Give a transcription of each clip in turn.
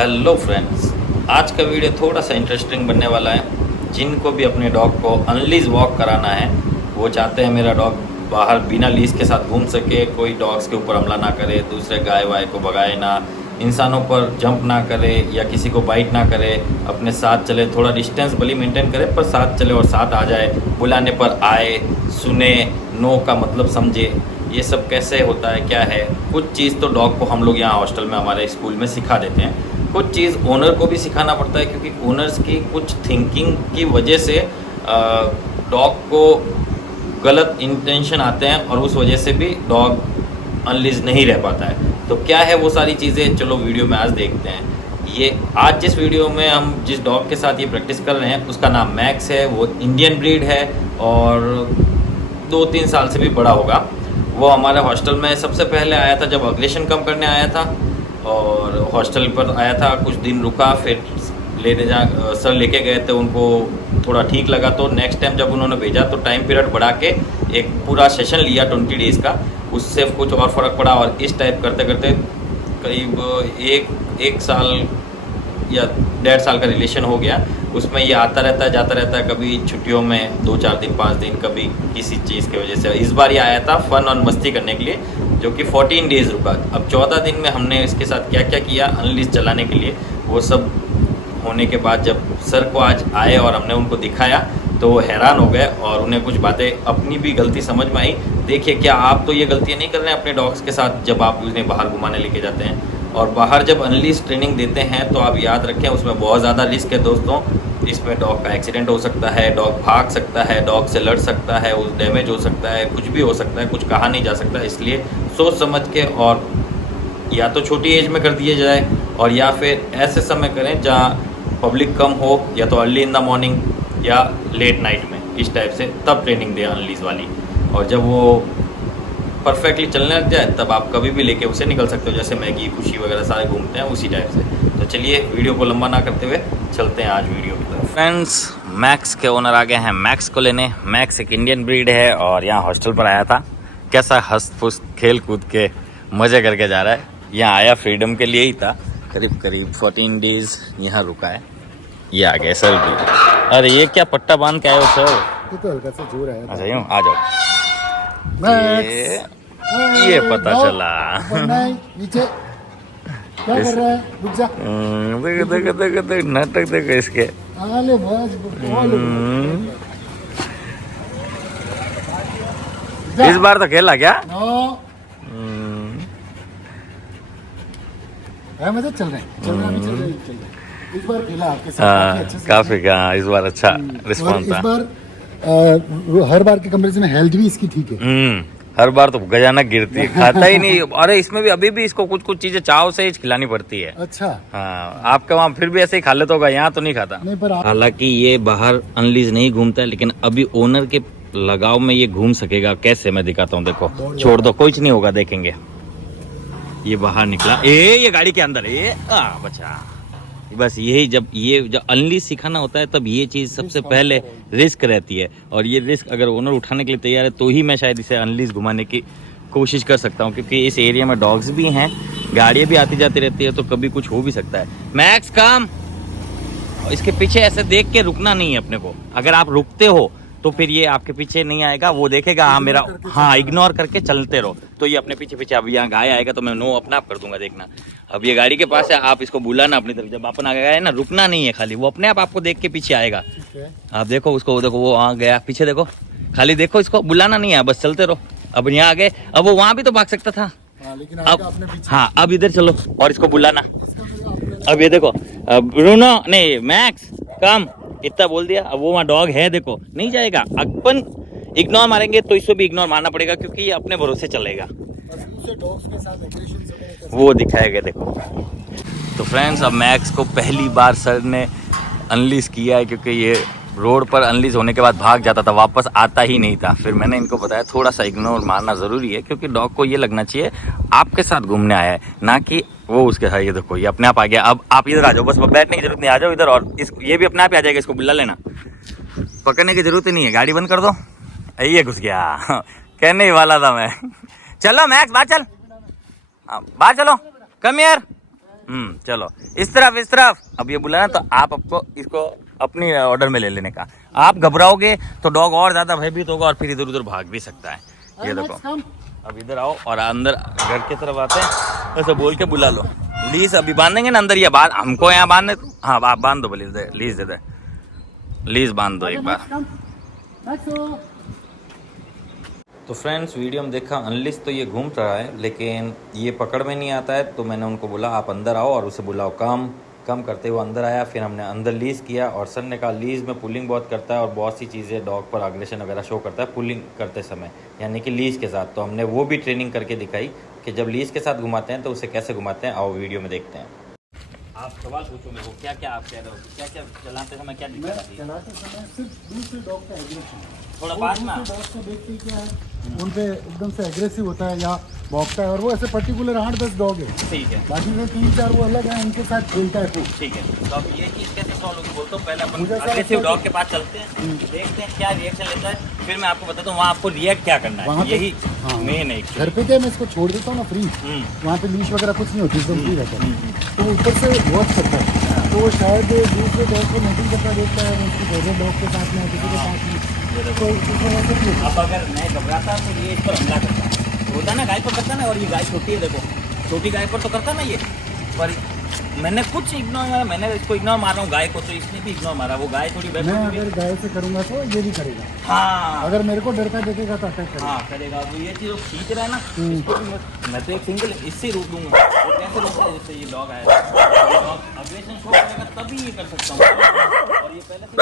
Hello friends, आज का video थोड़ा सा इंटरेस्टिंग बनने वाला है। जिनको भी अपने डॉग को अनलीज वॉक कराना है, वो चाहते हैं मेरा डॉग बाहर बिना लीज के साथ घूम सके, कोई डॉग्स के ऊपर हमला ना करे, दूसरे गाय वाय को भगाए ना, इंसानों पर जंप ना करे या किसी को बाइट ना करे, अपने साथ चले, थोड़ा डिस्टेंस भले मेंटेन करे पर साथ चले और साथ आ जाए, बुलाने पर आए, सुने, नो का मतलब समझे। ये सब कैसे होता है, क्या है, कुछ चीज़ तो डॉग को हम लोग यहाँ हॉस्टल में हमारे स्कूल में सिखा देते हैं, कुछ चीज़ ओनर को भी सिखाना पड़ता है, क्योंकि ओनर्स की कुछ थिंकिंग की वजह से डॉग को गलत इंटेंशन आते हैं और उस वजह से भी डॉग अनलीज नहीं रह पाता है। तो क्या है वो सारी चीज़ें, चलो वीडियो में आज देखते हैं। ये आज जिस वीडियो में हम जिस डॉग के साथ ये प्रैक्टिस कर रहे हैं उसका नाम मैक्स है। वो इंडियन ब्रीड है और 2-3 साल से भी बड़ा होगा। वो हमारे हॉस्टल में सबसे पहले आया था जब अग्रेशन कम करने आया था, और हॉस्टल पर आया था, कुछ दिन रुका, फिर सर लेके गए थे, उनको थोड़ा ठीक लगा तो नेक्स्ट टाइम जब उन्होंने भेजा तो टाइम पीरियड बढ़ा के एक पूरा सेशन लिया 20 डेज़ का। उससे कुछ और फ़र्क पड़ा और इस टाइप करते करते करीब एक साल या 1.5 साल का रिलेशन हो गया। उसमें ये आता रहता है, जाता रहता है, कभी छुट्टियों में 2-4 दिन 5 दिन, कभी किसी चीज़ की वजह से। इस बार ये आया था फन और मस्ती करने के लिए, जो कि 14 डेज़ रुका। अब 14 दिन में हमने इसके साथ क्या क्या किया अनलीज चलाने के लिए, वो सब होने के बाद जब सर को आज आए और हमने उनको दिखाया तो वो हैरान हो गए और उन्हें कुछ बातें अपनी भी गलती समझ में आई। देखिए, क्या आप तो ये गलतियाँ नहीं कर रहे हैं अपने डॉग्स के साथ जब आप उन्हें बाहर घुमाने लेके जाते हैं? और बाहर जब अनलीज ट्रेनिंग देते हैं तो आप याद रखें, उसमें बहुत ज़्यादा रिस्क है दोस्तों। इसमें डॉग का एक्सीडेंट हो सकता है, डॉग भाग सकता है, डॉग से लड़ सकता है, उस डैमेज हो सकता है, कुछ भी हो सकता है, कुछ कहा नहीं जा सकता। इसलिए सोच समझ के और या तो छोटी एज में कर दिए जाए और या फिर ऐसे समय करें जहाँ पब्लिक कम हो, या तो अर्ली इन द मॉर्निंग या लेट नाइट में, इस टाइप से तब ट्रेनिंग दें अनलीज वाली। और जब वो परफेक्टली चलने लग जाए तब आप कभी भी लेके उसे निकल सकते हो, जैसे मैगी, खुशी वगैरह सारे घूमते हैं उसी टाइप से। तो चलिए वीडियो को लंबा ना करते हुए चलते हैं आज वीडियो की तरफ। फ्रेंड्स, मैक्स के ओनर आ गए हैं मैक्स को लेने। मैक्स एक इंडियन ब्रीड है और यहाँ हॉस्टल पर आया था। कैसा हंस फुस खेल कूद के मज़े करके जा रहा है। यहाँ आया फ्रीडम के लिए ही था, करीब 14 डेज़ यहाँ रुका है। ये आ गए सर भी। अरे ये क्या पट्टा बांध के आए हो सर? ये तो हल्का सा जोर है। अच्छा यूँ आ जाओ। ये पता चला। नीचे क्या कर रहा है? रुक जा। देख नाटक देखो इसके। आले बस इस बार तो खेला क्या? मजा चल रहा है। इस बार खेला आपके साथ काफी अच्छे से। काफी का इस बार अच्छा रिस्पॉन्स था। इस बार हर बार के कंपैरिजन में हेल्थ भी इसकी ठीक है। हर बार तो गजानक गिरती है, खाता ही नहीं। अरे इसमें भी अभी भी इसको कुछ चीजें चाव से ही खिलानी पड़ती है। अच्छा हाँ, आपके वहाँ फिर भी ऐसे ही खा लेता होगा, यहाँ तो नहीं खाता। हालांकि ये बाहर अनलीज नहीं घूमता है, लेकिन अभी ओनर के लगाव में ये घूम सकेगा। कैसे मैं दिखाता हूँ, देखो, छोड़ दो, कुछ नहीं होगा, देखेंगे। ये बाहर निकला, ये गाड़ी के अंदर, बचा। बस यही जब अनलीज सिखाना होता है तब ये चीज़ सबसे पहले रिस्क रहती है, और ये रिस्क अगर ओनर उठाने के लिए तैयार है तो ही मैं शायद इसे अनलीज घुमाने की कोशिश कर सकता हूँ, क्योंकि इस एरिया में डॉग्स भी हैं, गाड़ियाँ भी आती जाती रहती है, तो कभी कुछ हो भी सकता है। मैक्स काम, इसके पीछे ऐसे देख के रुकना नहीं है अपने को। अगर आप रुकते हो तो फिर ये आपके पीछे नहीं आएगा, वो देखेगा हाँ मेरा, हाँ इग्नोर करके चलते रहो तो ये अपने पीछे। अब यहाँ गाय आएगा तो मैं नो अपना आप कर दूंगा, देखना। अब ये गाड़ी के पास है, आप इसको बुलाना अपनी तरफ। जब अपन आ गया है ना, रुकना नहीं है, खाली वो अपने आप आपको देख के पीछे आएगा। आप देखो उसको, देखो वो आ गया पीछे, देखो खाली देखो, इसको बुलाना नहीं है, बस चलते रहो। अब यहाँ आ गए, अब वो वहाँ भी तो भाग सकता था। अब हाँ, अब इधर चलो और इसको बुलाना। अब ये देखो, अब ब्रूनो नहीं, मैक्स कम, इतना बोल दिया। अब वो वहाँ डॉग है, देखो नहीं जाएगा। अपन इग्नोर मारेंगे तो इसको भी इग्नोर मारना पड़ेगा, क्योंकि ये अपने भरोसे चलेगा, वो दिखाएगा, देखो। तो फ्रेंड्स, अब मैक्स को पहली बार सर ने अनलीज किया है, क्योंकि ये रोड पर अनलीज होने के बाद भाग जाता था, वापस आता ही नहीं था। फिर मैंने इनको बताया थोड़ा सा इग्नोर मारना ज़रूरी है, क्योंकि डॉग को ये लगना चाहिए आपके साथ घूमने आया है, ना कि वो उसके साथ। ये देखो, ये अपने आप आ गया। अब आप इधर आ जाओ, बस बैठने की जरूरत नहीं, आ जाओ इधर। और ये भी अपने आप ही आ जाएगा, इसको बुला लेना, पकड़ने की जरूरत ही नहीं है। गाड़ी बंद कर दो, ये घुस गया। कहने ही वाला था मैं। चलो मैक्स बाहर चल, बाहर चलो, कम यार। चलो इस तरफ। अब ये बोला ना तो आप आपको इसको अपनी ऑर्डर में ले लेने का। आप घबराओगे तो डॉग और ज्यादा भयभीत होगा और फिर इधर उधर भाग भी सकता है। ये देखो, अब इधर आओ और अंदर घर की तरफ आते हैं, ऐसे बोल के बुला लो। लीज अभी बांधेंगे ना अंदर, या बात हमको यहाँ बांधने। हाँ आप बांध दो बोले, लीज दे दे, लीज बांध दो एक बार। तो फ्रेंड्स वीडियो में देखा अनलिस तो ये घूम रहा है लेकिन ये पकड़ में नहीं आता है, तो मैंने उनको बोला आप अंदर आओ और उसे बुलाओ। कम करते हुए अंदर आया, फिर हमने अंदर लीज किया और सर ने कहा लीज में पुलिंग बहुत करता है और बहुत सी चीज़ें डॉग पर अग्रेशन वगैरह शो करता है पुलिंग करते समय, यानी कि लीज के साथ। तो हमने वो भी ट्रेनिंग करके दिखाई कि जब लीज के साथ घुमाते हैं तो उसे कैसे घुमाते हैं। आओ वीडियो में देखते हैं। आप सवाल पूछो मेरे को, क्या क्या आप कह रहे हो, क्या क्या चलाते समय क्या दिक्कत आती है? चलाते समय सिर्फ दूसरे डॉग का एग्रेशन, थोड़ा पास ना, डॉग को देखते ही क्या है उन पे एकदम से एग्रेसिव होता है या भौंकता है, और वो ऐसे पर्टिकुलर 8-10 डॉग है, ठीक है, बाकी जो 3-4 वो अलग है, उनके साथ खेलता है खूब। ठीक है। तो अब ये चीज़ कैसे सॉल्व होगी बोलता हूँ, पहले अपन अग्रेसिव डॉग के पास चलते हैं, देखते हैं क्या रिएक्शन लेता है, फिर मैं आपको बताता हूँ वहाँ आपको रिएक्ट क्या करना है। यही मेन है। घर पे क्या मैं इसको छोड़ देता हूँ ना फ्री, वहाँ पे लीश वगैरह कुछ नहीं होती, एकदम फ्री रहता है, तो ऊपर से वॉच करता है, तो वो शायद दूसरे डॉग को मीटिंग करता देखता है, उसकी फेवरेट डॉग के साथ में किसी के साथ में, तो अब अगर मैं घबराता तो ये इस पर हमला करता होता ना, गाय पर करता ना, और ये गाय छोटी है, देखो छोटी गाय पर तो करता ना ये, पर मैंने कुछ इग्नोर मारा, मैंने इसको इग्नोर मार रहा हूँ गाय को, तो इसने भी इग्नोर मारा। वो गाय थोड़ी मैं अगर गाय से करूँगा तो ये भी करेगा। हाँ, अगर मेरे को डरता देखेगा तो अटैक करेगा। हाँ करेगा। वो ये चीज़ खींच रहा है ना, इसको भी मैं तो एक सिंगल इससे रोक दूंगा। वो कैसे रोकता है, जैसे ये डॉग आया, अग्रेशन शो करेगा तभी ये कर सकता हूँ। और ये पहले से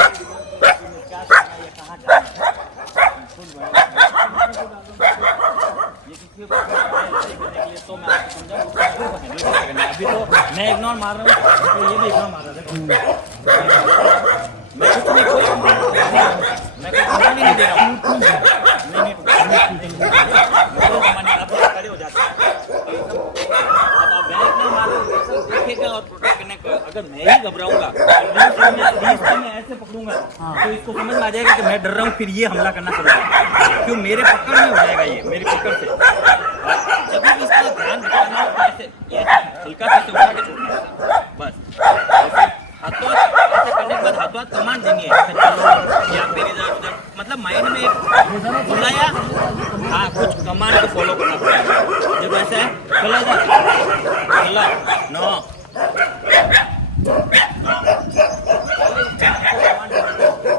क्या करना है या कहाँ जाना है, ये किसी को करने के लिए तो मैं आपको समझाऊँ। अभी तो मैं इग्नोर मार रहा हूँ, तो ये भी इग्नोर मार रहा है। मैं कुछ नहीं, कोई मैं कोई खाना भी नहीं दे रहा हूँ, खड़े हो जाते हैं। अब आप मैं इतना मार देखेगा और प्रोटेक्ट करने का, अगर मैं ही घबराऊंगा मैं ऐसे पकड़ूंगा तो इसको समझ में आ जाएगा कि मैं डर रहा हूँ, फिर ये हमला करना पड़ेगा, क्यों मेरे पकड़ में हो जाएगा, ये मेरी पकड़ से। जब भी इसका ध्यान रखना हो ऐसे हल्का सा उठा के छोड़ना है बस। हाथों ऐसे करने के बाद हाथों हाथ कमांड देनी है, या फिर इधर उधर, मतलब माइंड में एक बुलाया, हाँ कुछ कमांड को फॉलो करना पड़ेगा। जब ऐसा है चला जा, चला नो,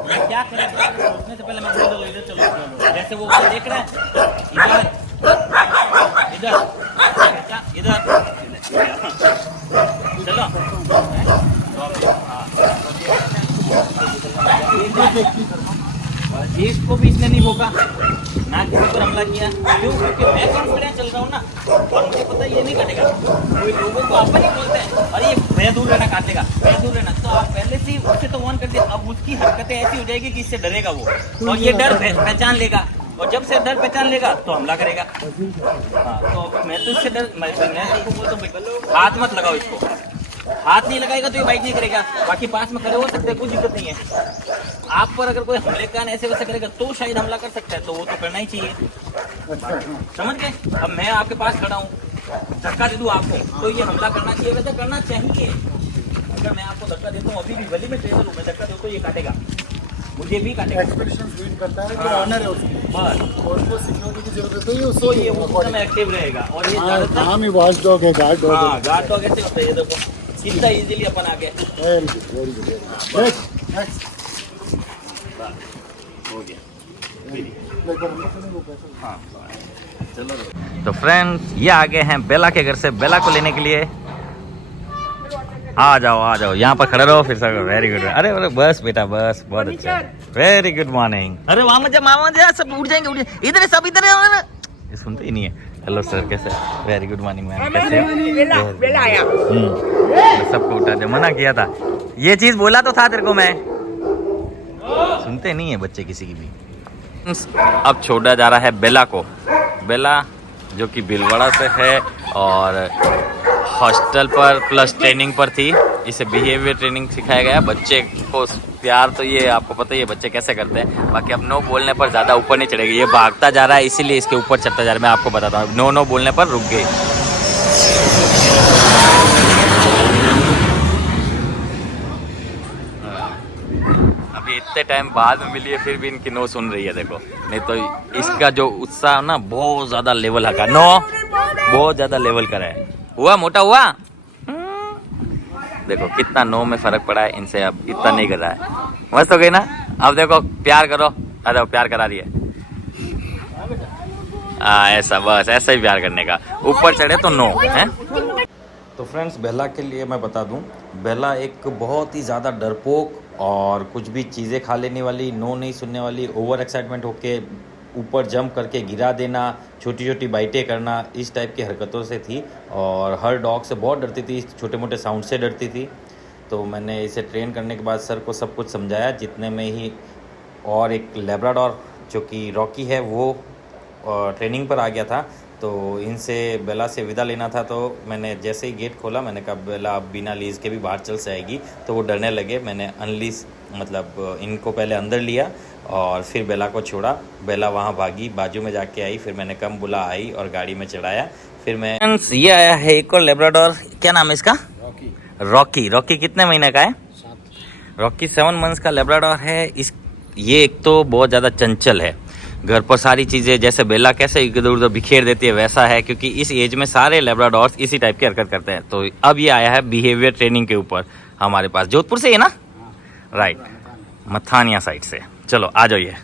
मैं क्या करें सोचने से पहले मैं बोल दूँ इधर चलो, जैसे वो देख रहा है इधर इधर इधर चलो। एक को भी इसने नहीं रोका ना, किसी पर हमला किया, क्यों? क्योंकि मैं कॉन्फिडेंस चल रहा हूँ ना, और मुझे पता है ये नहीं कटेगा। कोई लोगों को अपन ही बोलते हैं अरे ये मैं दूर रहना, काटेगा, मैं दूर रहना, तो आप पहले से ही उससे तो वार्न कर दिया। अब उसकी हरकतें ऐसी हो जाएगी कि इससे डरेगा वो, और ये डर पहचान लेगा, और जब से डर पहचान लेगा तो हमला करेगा। हाँ, तो मैं तो इससे डर, मैं तो बोलता हूँ हाथ मत लगाओ इसको, हाथ नहीं लगाएगा तो ये बाइट नहीं करेगा, बाकी पास में खड़े हो सकते हैं, कोई दिक्कत नहीं है। आप पर अगर कोई हमले का ऐसे वैसे करेगा तो शायद हमला कर सकता है, तो वो तो करना ही चाहिए, समझ गए? अब मैं आपके पास खड़ा हूँ, धक्का दे दूँ आपको तो ये हमला करना चाहिए, वैसे करना चाहिए। अगर मैं आपको धक्का देता हूँ, अभी भी गली में ट्रेनर हूँ, मैं धक्का दूँ तो ये काटेगा, मुझे भी काटेगा। एक्सप्रेशन फील करता है, जो ऑनर है उसकी, बस, और वो सिक्योरिटी की जरूरत है, तो ये वो समय एक्टिव रहेगा। और ये ज़्यादातर नाम ही वॉच डॉग है, गार्ड डॉग है। गार्ड डॉग ऐसे होता है, ये देखो कितना इजीली अपन आ गए। Very good, very good. Next हो गया। हाँ, चलो तो फ्रेंड्स ये आ गए हैं बेला के घर से बेला को लेने के लिए। आ जाओ यहाँ पर खड़े रहो, फिर सर वेरी गुड। अरे बस बेटा बस, बहुत अच्छा, वेरी गुड मॉर्निंग। अरे मामा जा सब उठ जाएंगे, इधर सब इधर है, ये सुनते ही नहीं है। हेलो सर, कैसे? वेरी गुड मॉर्निंग मैम, कैसे हो? बेला आया, सबको उठा दे, मना किया था, ये चीज बोला तो था तेरे को मैं, सुनते नहीं है बच्चे किसी की भी। अब छोड़ा जा रहा है बेला को, बेला जो कि भीलवाड़ा से है और हॉस्टल पर प्लस ट्रेनिंग पर थी, इसे बिहेवियर ट्रेनिंग सिखाया गया। बच्चे को प्यार तो ये आपको पता ही है बच्चे कैसे करते हैं, बाकी अब नो बोलने पर ज़्यादा ऊपर नहीं चढ़ेगी, ये भागता जा रहा है इसीलिए इसके ऊपर चढ़ता जा रहा है। मैं आपको बताता हूँ, नो बोलने पर रुक गई। इतने टाइम बाद में मिली है फिर भी इनकी नो सुन रही है, देखो। नहीं तो इसका जो उत्साह ना बहुत ज्यादा लेवल है, नो बहुत ज्यादा लेवल का है। हुआ मोटा हुआ, देखो कितना नो में फर्क पड़ा है इनसे, अब इतना नहीं कर रहा है। मस्त हो गई ना। अब देखो प्यार करो, अरे प्यार करा रही है। ऐसा बस ऐसा ही प्यार करने का, ऊपर चढ़े तो नो है। तो फ्रेंड्स बेला के लिए मैं बता दूं, बेला एक बहुत ही ज़्यादा डरपोक और कुछ भी चीज़ें खा लेने वाली, नो नहीं सुनने वाली, ओवर एक्साइटमेंट होके ऊपर जंप करके गिरा देना, छोटी छोटी बाइटें करना, इस टाइप की हरकतों से थी। और हर डॉग से बहुत डरती थी, छोटे मोटे साउंड से डरती थी। तो मैंने इसे ट्रेन करने के बाद सर को सब कुछ समझाया जितने में ही। और एक लेब्राडोर जो कि रॉकी है वो ट्रेनिंग पर आ गया था, तो इनसे बेला से विदा लेना था। तो मैंने जैसे ही गेट खोला मैंने कहा बेला अब बिना लीज के भी बाहर चल से आएगी, तो वो डरने लगे। मैंने अनलीज मतलब इनको पहले अंदर लिया और फिर बेला को छोड़ा। बेला वहाँ भागी, बाजू में जाके आई, फिर मैंने कम बुला आई और गाड़ी में चढ़ाया। फिर मैं ये आया है एक और लेब्राडोर, क्या नाम है इसका? रॉकी। रॉकी कितने महीने का है? रॉकी 7 मंथ्स का लेब्राडोर है। ये एक तो बहुत ज़्यादा चंचल है, घर पर सारी चीज़ें जैसे बेला कैसे इधर उधर बिखेर देती है वैसा है, क्योंकि इस एज में सारे लेब्राडोर्स इसी टाइप की हरकत करते हैं। तो अब ये आया है बिहेवियर ट्रेनिंग के ऊपर हमारे पास। जोधपुर से है ना? राइट, मथानिया साइड से। चलो आ जाइए।